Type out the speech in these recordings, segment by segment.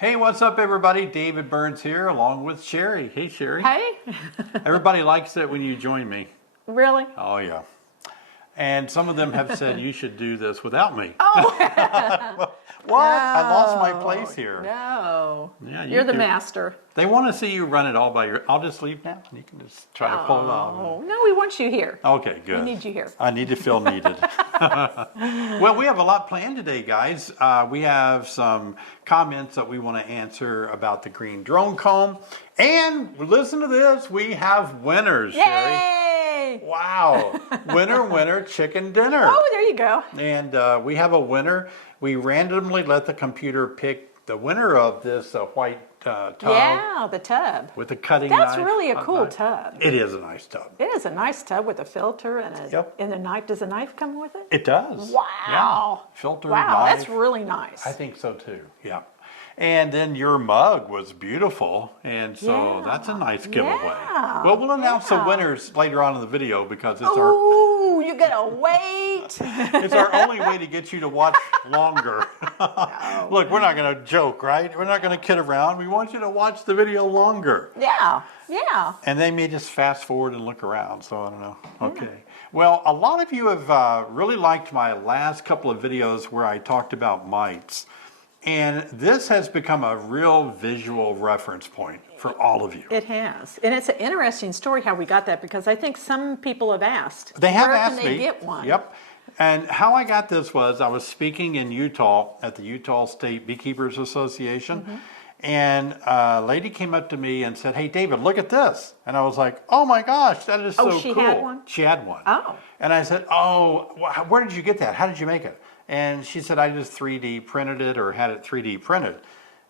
Hey, what's up, everybody? David Burns here, along with Sherry. Hey, Sherry. Hey. Everybody likes it when you join me. Really? Oh, yeah. And some of them have said you should do this without me. Oh. What? I lost my place here. No. Yeah, You're the do. master. They want to see you run it all by your... I'll just leave now, and you can just try to pull it off. Oh, no, we want you here. Okay, good. We need you here. I need to feel needed. Well, we have a lot planned today, guys. We have some comments that we want to answer about the green drone comb. And listen to this, we have winners, Sherry. Yay! Wow. Winner, winner, chicken dinner. Oh, there you go. And we have a winner. We randomly let the computer pick the winner of this white tub. Yeah, the tub. With the cutting knife. That's really a cool tub. It is a nice tub. It is a nice tub with a filter and a Yep. and the knife. Does the knife come with it? It does. Wow. Yeah. Filter, wow, knife. that's really nice. I think so too. Yeah. And then your mug was beautiful, and so that's a nice giveaway. Yeah. Well, we'll announce the winners later on in the video because it's Ooh, you gotta wait. it's our only way to get you to watch longer. No. Look, we're not going to joke, right? We're not going to kid around. We want you to watch the video longer. Yeah, yeah. And they may just fast forward and look around, so I don't know. Okay. Well, a lot of you have really liked my last couple of videos where I talked about mites. And this has become a real visual reference point for all of you. It has. And it's an interesting story how we got that because I think some people have asked. They have where asked can they me. Get one? Yep. And how I got this was I was speaking in Utah at the Utah State Beekeepers Association. And a lady came up to me and said, "Hey, David, look at this." And I was like, "Oh my gosh, that is so cool." She had one? She had one. Oh. And I said, "Oh, where did you get that? How did you make it?" And she said, "I just 3D printed it or had it 3D printed."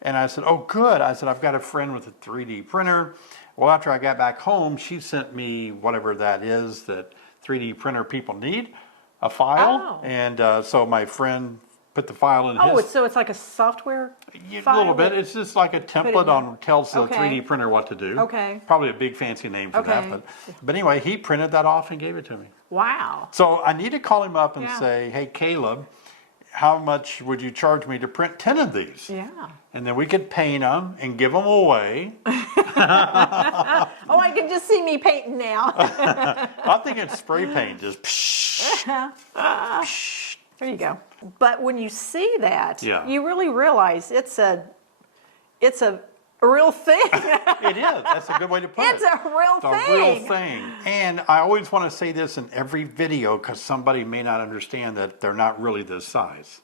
And I said, "Oh, good." I said, "I've got a friend with a 3D printer." Well, after I got back home, she sent me whatever that is that 3D printer people need, a file. Oh. And so my friend put the file in his... So it's like a software A file little bit. It's just like a template tells the Okay. 3D printer what to do. Okay. Probably a big fancy name for that. Okay. But anyway, he printed that off and gave it to me. Wow. So I need to call him up and Yeah. say, "Hey, Caleb, how much would you charge me to print 10 of these?" Yeah. And then we could paint them and give them away. Oh, I can just see me painting now. I'm thinking spray paint, just psh, psh. There you go. But when you see that, Yeah. you really realize it's a real thing. It is. That's a good way to put It's it. a real It's a real thing. And I always want to say this in every video because somebody may not understand that they're not really this size.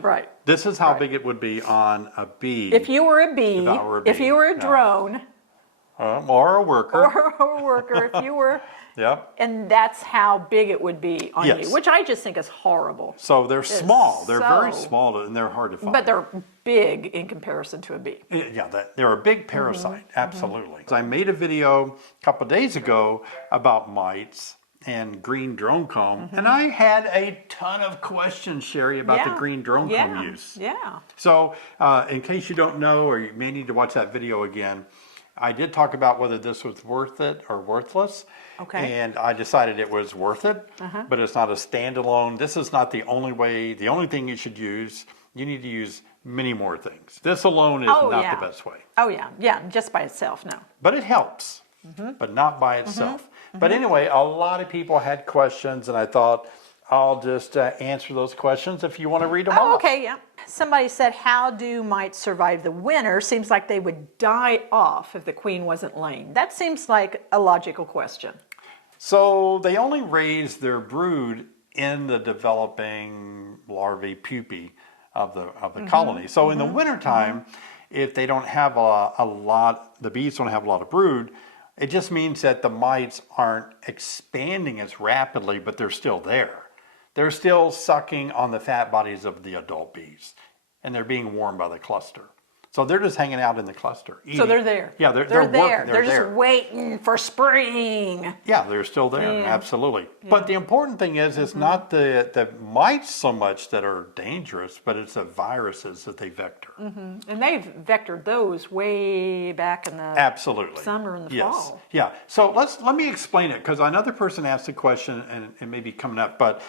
Right. This is how big it would be on a bee. If you were a bee, If I were a if bee, you were a yeah. drone, or a worker. or a worker, if you were, Yep. and that's how big it would be on Yes. you, which I just think is horrible. So they're small. They're very so- small and they're hard to find. But they're big in comparison to a bee. Yeah, they're a big parasite, absolutely. I made a video a couple of days ago about mites and green drone comb, and I had a ton of questions, Sherry, about the green drone comb use. Yeah. So in case you don't know, or you may need to watch that video again, I did talk about whether this was worth it or worthless. Okay. And I decided it was worth it, but it's not a standalone. This is not the only way, the only thing you should use. You need to use many more things. This alone is not the best way. Oh yeah, yeah, just by itself, no. But it helps, but not by itself. But anyway, a lot of people had questions, and I thought I'll just answer those questions if you want to read them Oh, off. okay, yeah. Somebody said, how do mites survive the winter? Seems like they would die off if the queen wasn't laying. That seems like a logical question. So they only raise their brood in the developing larvae pupae of the colony. So in the wintertime, if they don't have a lot, the bees don't have a lot of brood, it just means that the mites aren't expanding as rapidly, but they're still there. They're still sucking on the fat bodies of the adult bees, and they're being warmed by the cluster. So they're just hanging out in the cluster. Eating. So they're there. Yeah, they're there. working, They're there. just waiting for spring. Yeah, they're still there, absolutely. But the important thing is, it's not the mites so much that are dangerous, but it's the viruses that they vector. And they've vectored those way back in the Absolutely. summer and the Yes. fall. Yeah. So let me explain it, because another person asked a question, and it may be coming up, but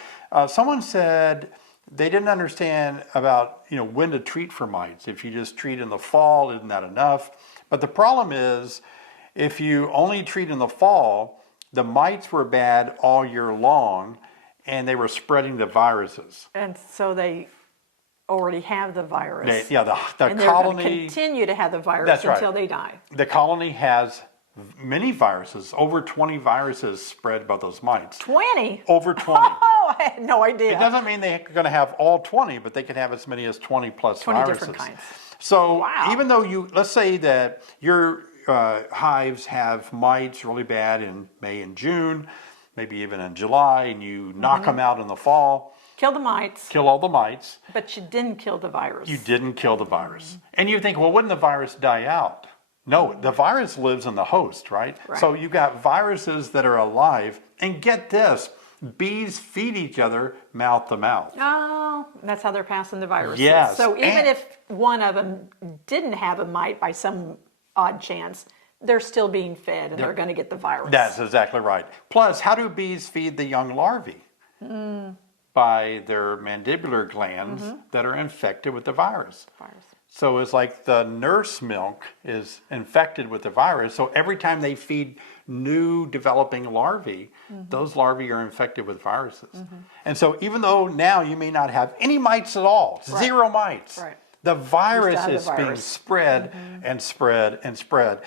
someone said, they didn't understand about, when to treat for mites. If you just treat in the fall, isn't that enough? But the problem is, if you only treat in the fall, the mites were bad all year long, and they were spreading the viruses. And so they already have the virus. The and they're going to continue to have the virus until they die. The colony has many viruses, over 20 viruses spread by those mites. 20? Over 20. Oh, I had no idea. It doesn't mean they're going to have all 20, but they can have as many as 20 plus 20 viruses. different kinds. So even though let's say that your hives have mites really bad in May and June, maybe even in July, and you knock them out in the fall. Kill the mites. Kill all the mites. But you didn't kill the virus. You didn't kill the virus. And you think, well, wouldn't the virus die out? No, the virus lives in the host, right? So you've got viruses that are alive. And get this, bees feed each other mouth to mouth. Oh, that's how they're passing the viruses. Yes. So even if one of them didn't have a mite by some odd chance, they're still being fed and they're going to get the virus. That's exactly right. Plus, how do bees feed the young larvae? By their mandibular glands that are infected with the virus. So it's like the nurse milk is infected with the virus. So every time they feed new developing larvae, those larvae are infected with viruses. And so even though now you may not have any mites at all, zero mites, the virus is being spread and spread and spread.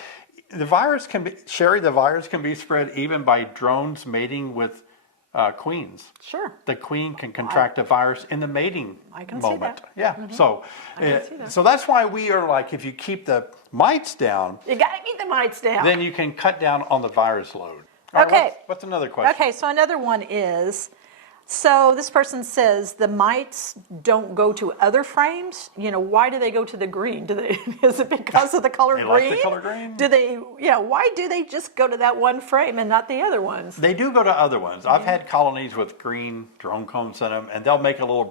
The virus can be, Sherry, the virus can be spread even by drones mating with queens. Sure. The queen can contract a virus in the mating moment. See that. Yeah. So that's why we are like, if you keep the mites down, you got to keep the mites down. then you can cut down on the virus load. All Okay. Right, what's another question? Okay, so another one is, so this person says the mites don't go to other frames. Why do they go to the green? Is it because of the color green? Like the color green? Do they, why do they just go to that one frame and not the other ones? They do go to other ones. I've had colonies with green drone combs in them, and they'll make a little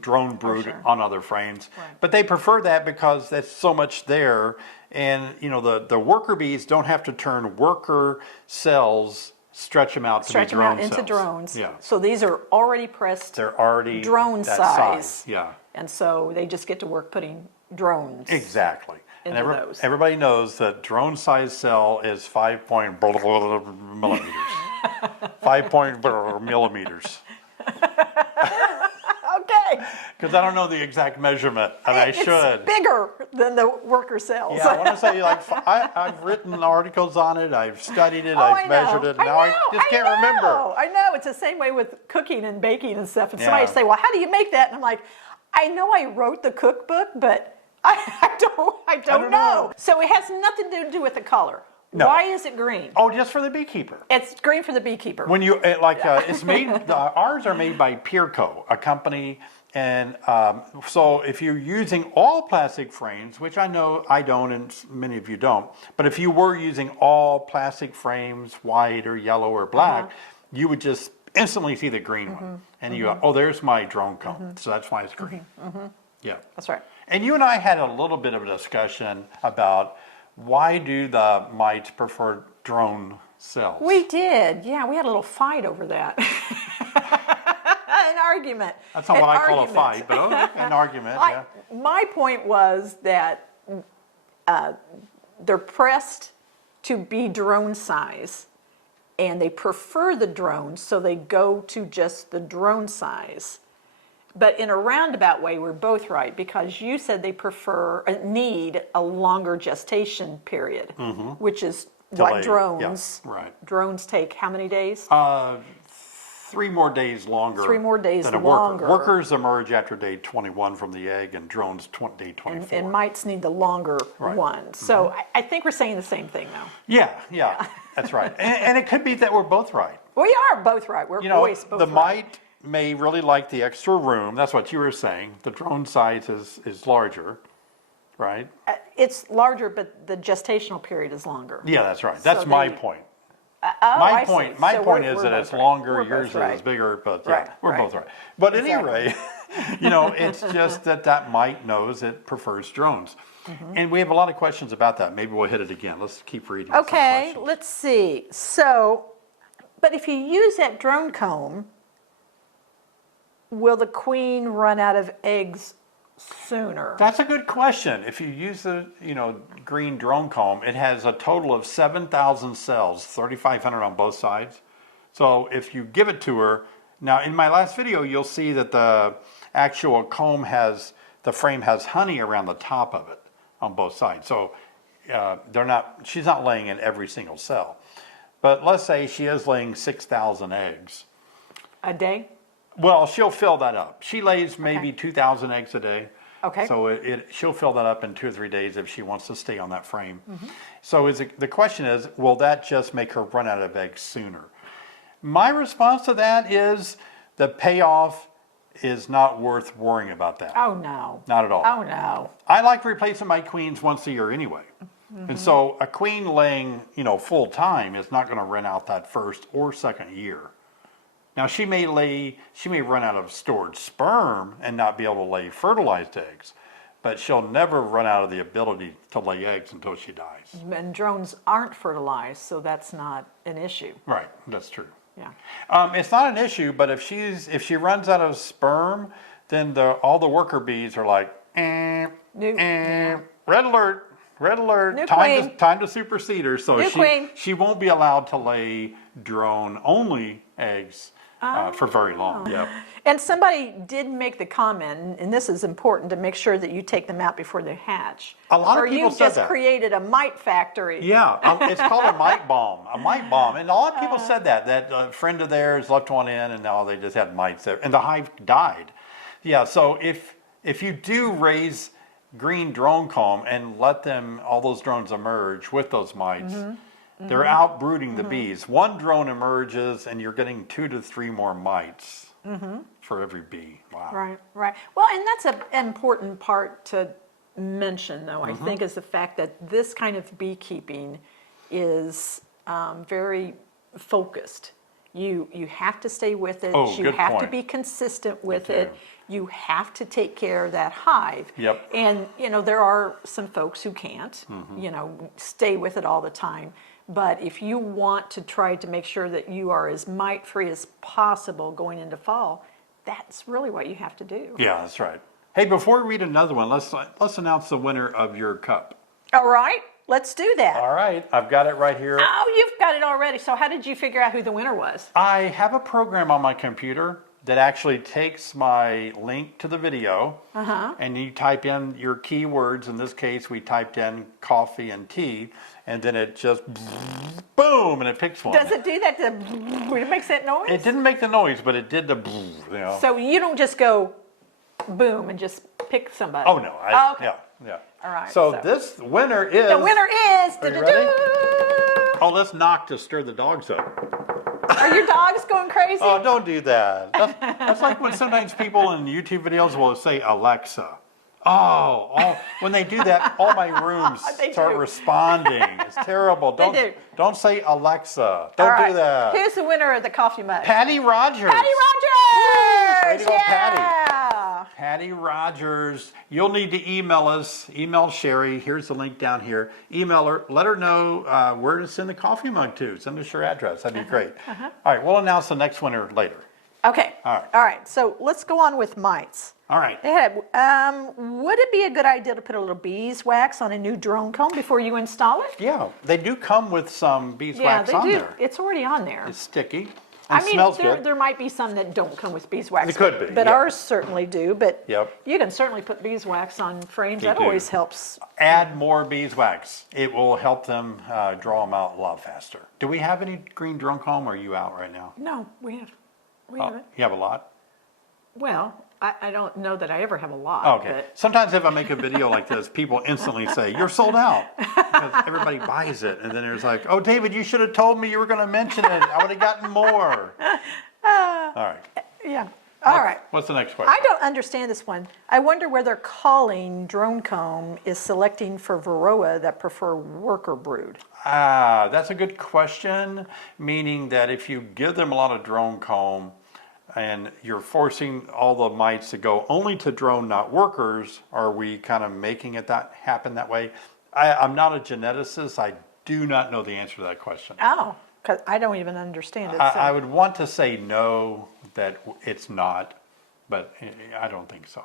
drone brood on other frames. But they prefer that because there's so much there. And, the worker bees don't have to turn worker cells, stretch them out into drones. Yeah. So these are already pressed. They're already drone that size. Yeah. And so they just get to work putting drones. Exactly. Into And those. everybody knows that drone size cell is 5 millimeters. 5 millimeters. Okay. Because I don't know the exact measurement, and I should. It's bigger than the worker cells. Yeah, I want to say, I've written articles on it, I've studied it, I've measured it, and now I just can't remember. I know, it's the same way with cooking and baking and stuff. And somebody say, well, how do you make that? And I'm like, I know I wrote the cookbook, but I don't know. So it has nothing to do with the color. No. Why is it green? Oh, just for the beekeeper. It's green for the beekeeper. When you, it's made, ours are made by Peerco, a company. And so if you're using all plastic frames, which I know I don't and many of you don't, but if you were using all plastic frames, white or yellow or black, you would just instantly see the green one. And you go, oh, there's my drone cone. So that's why it's green. Yeah. That's right. And you and I had a little bit of a discussion about why do the mites prefer drone cells? We did. Yeah, we had a little fight over that. An argument. That's not what I call a fight, but an argument, yeah. My point was that they're pressed to be drone size, and they prefer the drones, so they go to just the drone size. But in a roundabout way, we're both right, because you said they need a longer gestation period, which is what drones. Yeah, right. Drones take how many days? 3 more days longer. 3 more days than a longer. Worker. Workers emerge after day 21 from the egg, and drones day 24. And mites need the longer one. So I think we're saying the same thing now. Yeah, that's right. And it could be that we're both right. We are both right. We're always both the right. mite may really like the extra room. That's what you were saying. The drone size is larger, right? It's larger, but the gestational period is longer. Yeah, that's right. That's my point. My point is that it's longer, yours is bigger, but we're both right. But anyway, it's just that mite knows it prefers drones. And we have a lot of questions about that. Maybe we'll hit it again. Let's keep reading. Okay, let's see. So, but if you use that drone comb, will the queen run out of eggs sooner? That's a good question. If you use the green drone comb, it has a total of 7,000 cells, 3,500 on both sides. So if you give it to her, now in my last video, you'll see that the actual comb the frame has honey around the top of it on both sides. So she's not laying in every single cell. But let's say she is laying 6,000 eggs. A day? Well, she'll fill that up. She lays maybe 2,000 eggs a day. Okay. So she'll fill that up in 2 or 3 days if she wants to stay on that frame. So the question is, will that just make her run out of eggs sooner? My response to that is the payoff is not worth worrying about that. Oh, no. Not at all. Oh, no. I like replacing my queens once a year anyway. And so a queen laying, full time is not going to run out that first or second year. Now she may run out of stored sperm and not be able to lay fertilized eggs, but she'll never run out of the ability to lay eggs until she dies. And drones aren't fertilized, so that's not an issue. Right, that's true. Yeah. It's not an issue, but if she runs out of sperm, then all the worker bees are like, red alert. Red alert! New Time to supersede her. So queen. she won't be allowed to lay drone only eggs for very long. Yep. And somebody did make the comment, and this is important to make sure that you take them out before they hatch. A lot of people said that. Or you just created a mite factory. Yeah, it's called a mite bomb. A mite bomb, and a lot of people said that. That a friend of theirs left one in, and now they just had mites there, and the hive died. Yeah. So if you do raise green drone comb and let all those drones emerge with those mites, they're outbrooding the bees. One drone emerges and you're getting 2 to 3 more mites for every bee. Wow. Right. Well, and that's an important part to mention, though, I think, is the fact that this kind of beekeeping is very focused. You have to stay with it. Oh, you good have to point. be consistent with it. You have to take care of that hive. Yep. And, there are some folks who can't, stay with it all the time. But if you want to try to make sure that you are as mite-free as possible going into fall, that's really what you have to do. Yeah, that's right. Hey, before we read another one, let's announce the winner of your cup. All right, let's do that. All right, I've got it right here. Oh, you've got it already. So how did you figure out who the winner was? I have a program on my computer that actually takes my link to the video and you type in your keywords. In this case, we typed in coffee and tea, and then it just boom, and it picks one. Does it do that? It makes that noise? It didn't make the noise, but it did the So you don't just go boom and just pick somebody? Oh, no. Okay. Yeah. All right. So this winner is... The winner is... Are you ready? Oh, let's knock to stir the dogs up. Are your dogs going crazy? Oh, don't do that. That's like when sometimes people in YouTube videos will say Alexa. When they do that, all my rooms start responding. It's terrible. Don't say Alexa. Don't do that. Who's the winner of the coffee mug? Patty Rogers. Patty Rogers! Way to go, Patty. Patty Rogers. You'll need to email us. Email Sherry. Here's the link down here. Email her. Let her know where to send the coffee mug to. Send us your address. That'd be great. All right. We'll announce the next winner later. Okay. All right. So let's go on with mites. All right. Would it be a good idea to put a little beeswax on a new drone comb before you install it? Yeah, they do come with some beeswax on there. It's already on there. It's sticky and smells good. There might be some that don't come with beeswax. It could be, but yeah. ours certainly do. But Yep. you can certainly put beeswax on frames. You That do. always helps. Add more beeswax. It will help them draw them out a lot faster. Do we have any green drone comb, or are you out right now? No, we haven't. You have a lot? Well, I don't know that I ever have a lot. Okay. But Sometimes if I make a video like this, people instantly say, you're sold out. Because everybody buys it. And then there's like, oh, David, you should have told me you were going to mention it. I would have gotten more. All right. yeah. All right. What's the next question? I don't understand this one. I wonder whether calling drone comb is selecting for Varroa that prefer worker brood. That's a good question, meaning that if you give them a lot of drone comb and you're forcing all the mites to go only to drone, not workers, are we kind of making it happen that way? I'm not a geneticist. I do not know the answer to that question. Oh, because I don't even understand it. I would want to say no, that it's not, but I don't think so.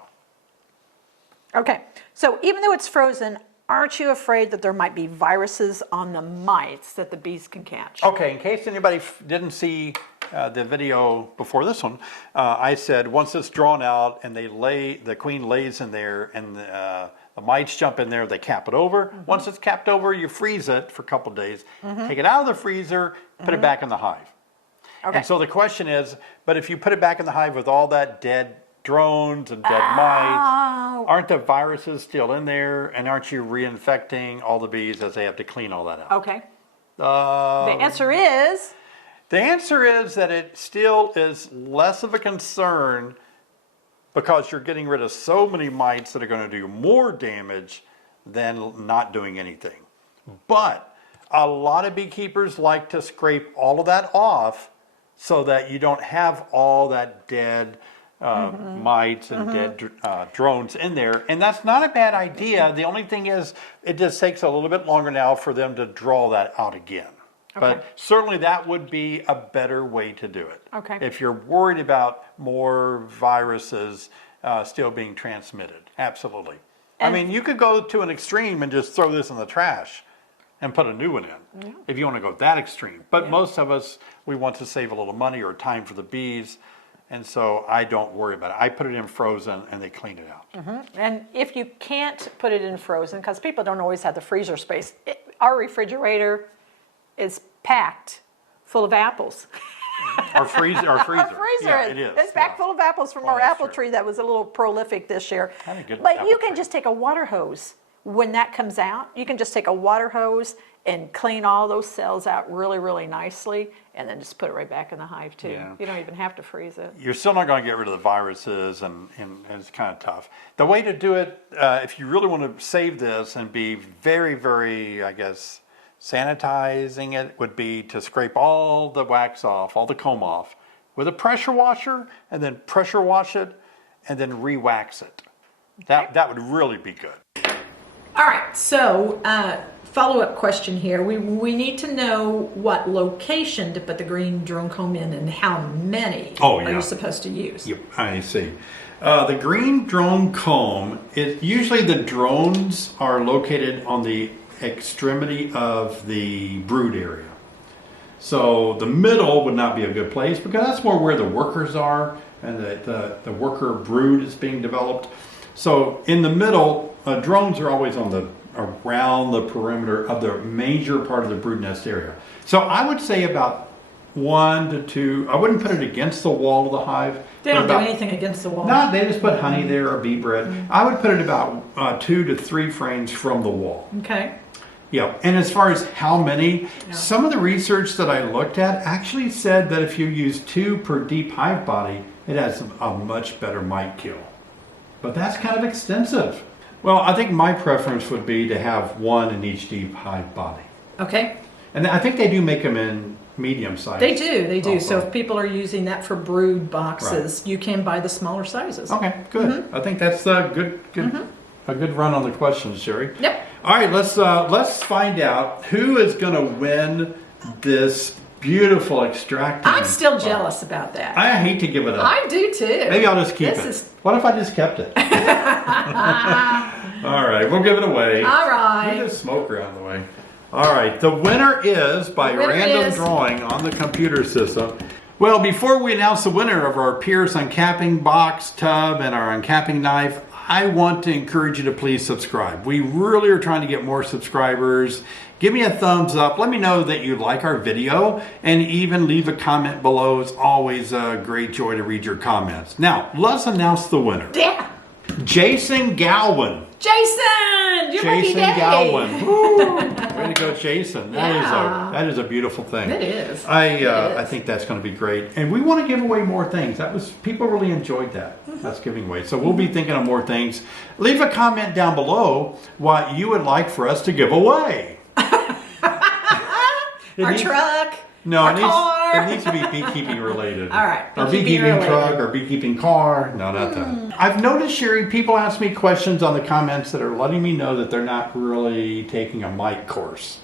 Okay, so even though it's frozen, aren't you afraid that there might be viruses on the mites that the bees can catch? Okay, in case anybody didn't see the video before this one, I said once it's drawn out and the queen lays in there and the mites jump in there, they cap it over. Once it's capped over, you freeze it for a couple of days, take it out of the freezer, put it back in the hive. Okay. And so the question is, but if you put it back in the hive with all that dead drones and dead mites, aren't the viruses still in there, and aren't you reinfecting all the bees as they have to clean all that out? Okay. The answer is? The answer is that it still is less of a concern because you're getting rid of so many mites that are going to do more damage than not doing anything. But a lot of beekeepers like to scrape all of that off so that you don't have all that dead mites and dead drones in there. And that's not a bad idea. The only thing is it just takes a little bit longer now for them to draw that out again. Okay. But certainly that would be a better way to do it. Okay. If you're worried about more viruses still being transmitted. Absolutely. I mean, you could go to an extreme and just throw this in the trash and put a new one in if you want to go that extreme. But most of us, we want to save a little money or time for the bees. And so I don't worry about it. I put it in frozen and they clean it out. And if you can't put it in frozen, because people don't always have the freezer space, our refrigerator is packed full of apples. Our freezer. Our freezer Yeah, it is. It's packed full of apples from our that's apple true. tree that was a little prolific this year. Had a good But apple you can tree. just take a water hose. When that comes out, you can just take a water hose and clean all those cells out really, really nicely, and then just put it right back in the hive too. Yeah. You don't even have to freeze it. You're still not going to get rid of the viruses, and it's kind of tough. The way to do it, if you really want to save this and be very, very, I guess, sanitizing it, would be to scrape all the wax off, all the comb off, with a pressure washer, and then pressure wash it, and then re-wax it. That would really be good. All right, so follow-up question here. We need to know what location to put the green drone comb in and how many are you supposed to use? Yep, I see. The green drone comb, usually the drones are located on the extremity of the brood area. So the middle would not be a good place because that's more where the workers are and the worker brood is being developed. So in the middle, drones are always around the perimeter of the major part of the brood nest area. So I would say about 1 to 2. I wouldn't put it against the wall of the hive. They don't do anything against the wall. No, they just put honey there or bee bread. I would put it about 2 to 3 frames from the wall. Okay. Yeah, and as far as how many, some of the research that I looked at actually said that if you use 2 per deep hive body, it has a much better mite kill. But that's kind of extensive. Well, I think my preference would be to have 1 in each deep hive body. Okay. And I think they do make them in medium size. They do. Also. So if people are using that for brood boxes, you can buy the smaller sizes. Okay, good. I think that's a good run on the questions, Sherry. Yep. All right, let's find out who is going to win this beautiful extracting. I'm still jealous about that. I hate to give it up. I do too. Maybe I'll just keep it. What if I just kept it? All right, we'll give it away. All right. Move the smoke around the way. All right, the winner is by random drawing on the computer system. Well, before we announce the winner of our Pierce uncapping box, tub, and our uncapping knife, I want to encourage you to please subscribe. We really are trying to get more subscribers. Give me a thumbs up. Let me know that you like our video, and even leave a comment below. It's always a great joy to read your comments. Now, let's announce the winner. Yeah. Jason Galwin. Jason! Your lucky Jason day. Galwin. Woo. Way to go, Jason. That is a beautiful thing. It is. I think that's going to be great. And we want to give away more things. People really enjoyed that. That's giving away. So we'll be thinking of more things. Leave a comment down below what you would like for us to give away. Our truck. No, our car. it needs to be beekeeping related. All right. Or beekeeping truck or beekeeping car. No, not that. I've noticed, Sherry, people ask me questions on the comments that are letting me know that they're not really taking a mite course.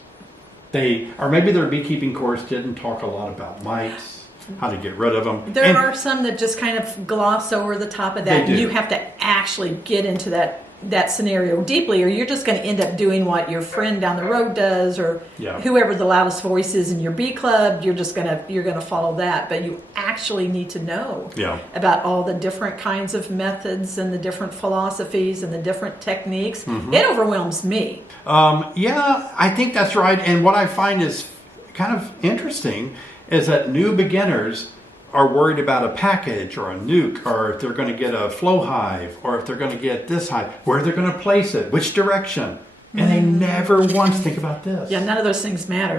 Or maybe their beekeeping course didn't talk a lot about mites. how to get rid of them. There are some that just kind of gloss over the top of that. They do. You have to actually get into that scenario deeply, or you're just going to end up doing what your friend down the road does, or whoever the loudest voice is in your bee club. You're gonna follow that, but you actually need to know about all the different kinds of methods and the different philosophies and the different techniques. It overwhelms me. Yeah, I think that's right. And what I find is kind of interesting is that new beginners are worried about a package or a nuke, or if they're going to get a flow hive, or if they're going to get this hive, where they're going to place it, which direction. And they never once think about this. Yeah, none of those things matter.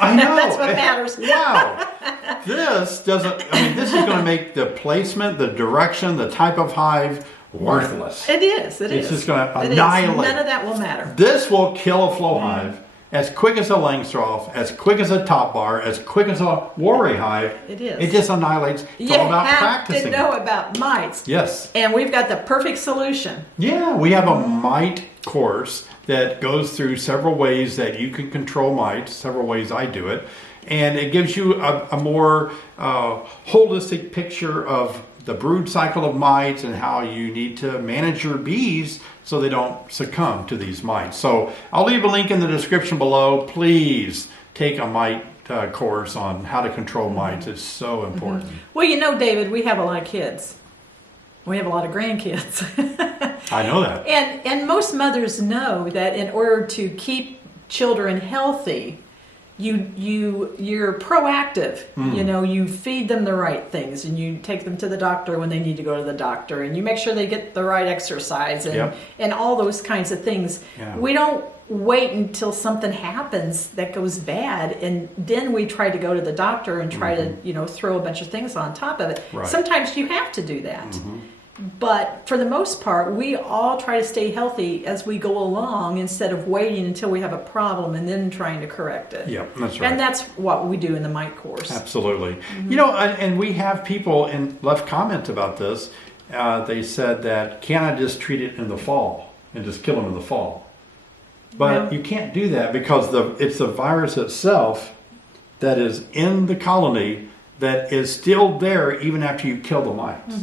I know. That's what matters. Wow. This doesn't, I mean, this is going to make the placement, the direction, the type of hive worthless. It is. It's just going to annihilate. None of that will matter. This will kill a flow hive as quick as a Langstroth, as quick as a top bar, as quick as a Warray hive. It is. It just annihilates. It's all about practicing. You have to know about mites. Yes. And we've got the perfect solution. Yeah, we have a mite course that goes through several ways that you can control mites, several ways I do it. And it gives you a more holistic picture of the brood cycle of mites and how you need to manage your bees so they don't succumb to these mites. So I'll leave a link in the description below. Please take a mite course on how to control mites. It's so important. Well, you know, David, we have a lot of kids. We have a lot of grandkids. I know that. And most mothers know that in order to keep children healthy, you're proactive. You know, you feed them the right things, and you take them to the doctor when they need to go to the doctor, and you make sure they get the right exercise and all those kinds of things. We don't wait until something happens that goes bad, and then we try to go to the doctor and try to throw a bunch of things on top of it. Sometimes you have to do that. But for the most part, we all try to stay healthy as we go along instead of waiting until we have a problem and then trying to correct it. Yeah, that's right. And that's what we do in the mite course. Absolutely. You know, and we have people left comments about this. They said that, can I just treat it in the fall and just kill them in the fall? But you can't do that because it's the virus itself that is in the colony that is still there even after you kill the mites.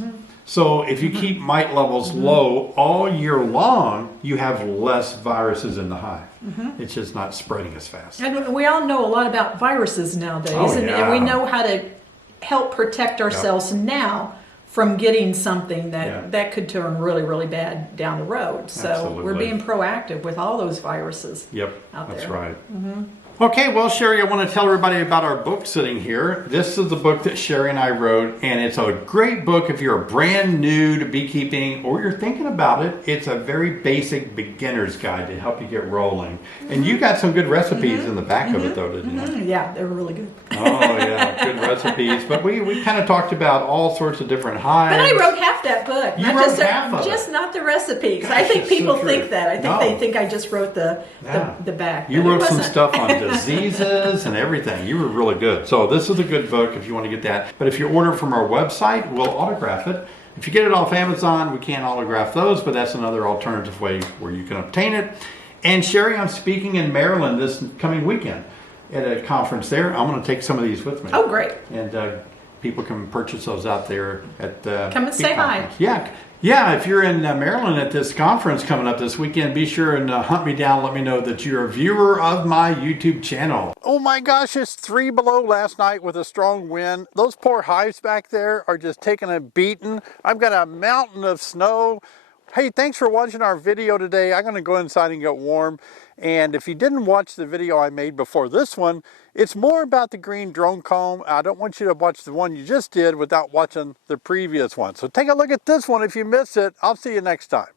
So if you keep mite levels low all year long, you have less viruses in the hive. It's just not spreading as fast. And we all know a lot about viruses nowadays, and we know how to help protect ourselves now from getting something that could turn really, really bad down the road. So we're being proactive with all those viruses out there. That's right. Okay, well, Sherry, I want to tell everybody about our book sitting here. This is the book that Sherry and I wrote, and it's a great book if you're brand new to beekeeping or you're thinking about it. It's a very basic beginner's guide to help you get rolling. And you got some good recipes in the back of it, though, didn't you? Yeah, they were really good. Oh, yeah, good recipes. But we kind of talked about all sorts of different hives. But I wrote half that book. You wrote half of it. Just not the recipes. Gosh, I think people so think that. I think they think I just wrote the back. You wrote some stuff on diseases and everything. You were really good. So this is a good book if you want to get that. But if you order from our website, we'll autograph it. If you get it off Amazon, we can't autograph those, but that's another alternative way where you can obtain it. And Sherry, I'm speaking in Maryland this coming weekend at a conference there. I'm going to take some of these with me. Oh, great. And people can purchase those out there at the Come and say hi. Yeah, if you're in Maryland at this conference coming up this weekend, be sure and hunt me down. Let me know that you're a viewer of my YouTube channel. Oh my gosh, it's 3 below last night with a strong wind. Those poor hives back there are just taking a beating. I've got a mountain of snow. Hey, thanks for watching our video today. I'm going to go inside and get warm. And if you didn't watch the video I made before this one, it's more about the green drone comb. I don't want you to watch the one you just did without watching the previous one. So take a look at this one if you missed it. I'll see you next time.